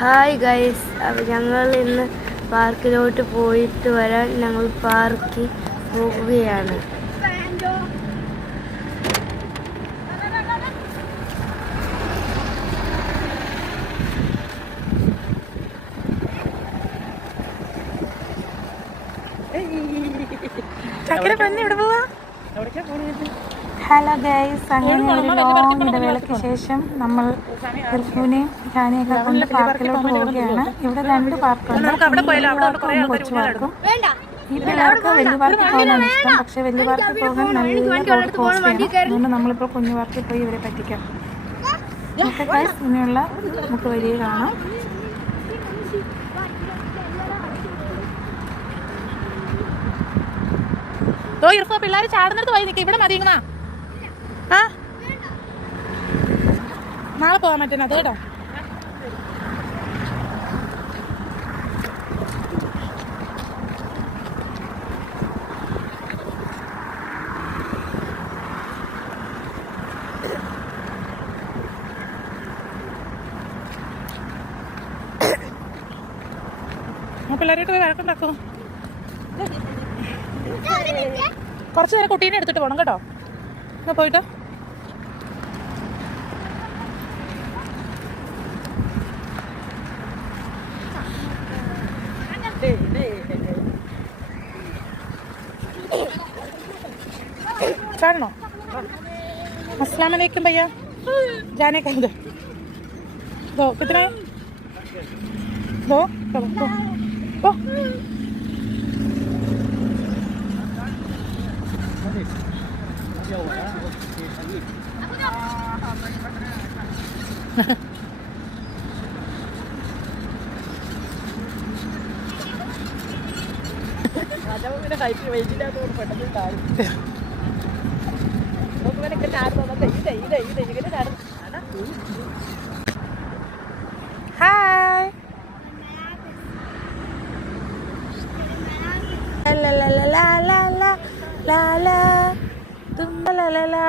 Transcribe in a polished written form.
Hi guys, അപ്പോൾ ഞങ്ങൾ ഇന്ന് പാർക്കിലോട്ട് പോയിട്ട് വരാൻ ഞങ്ങൾ പാർക്കിൽ പോകുകയാണ്. ഹലോ ഗൈസ്, അങ്ങനെ ഒരു ലോങ് ഇടവേളയ്ക്ക് ശേഷം നമ്മൾ ഗൾഫിനെയും ഷാനിയൊക്കെ കൊണ്ട് പാർക്കിലോട്ട് പോവുകയാണ്. ഇവിടെ 2 പാർക്കുണ്ട്, കൊച്ചു പാർക്കും. ഈ പിള്ളേർക്ക് വലിയ പാർക്കിൽ പോകാനാണ് ഇഷ്ടം, പക്ഷെ വലിയ പാർക്കിൽ പോകാൻ നല്ല റോഡ് കോസ്റ്റ്യാണ്. അതുകൊണ്ട് നമ്മളിപ്പോൾ കുഞ്ഞു പാർക്കിൽ പോയി ഇവരെ പറ്റിക്കാം. ഓക്കെ ഗൈസ്, ഇനിയുള്ള നമുക്ക് വലിയ കാണാം. പിള്ളേർ ചാടുന്നിടത്ത് പോയി നിൽക്കുക. ഇവിടെ മതി. ആ നാളെ പോകാൻ പറ്റുന്ന അത് കേട്ടോ. പിള്ളേരായിട്ട് പോയി വഴക്കുണ്ടാക്കും. കുറച്ച് നേരം കുട്ടീനെ എടുത്തിട്ട് പോകണം കേട്ടോ. പോയിട്ടോ. ചാടണോ? अस्सलाम वालेकुम भैया, जाने का इधर दो कितना है? दो चलो दो दो। Hai. La la la la la la la la la la la la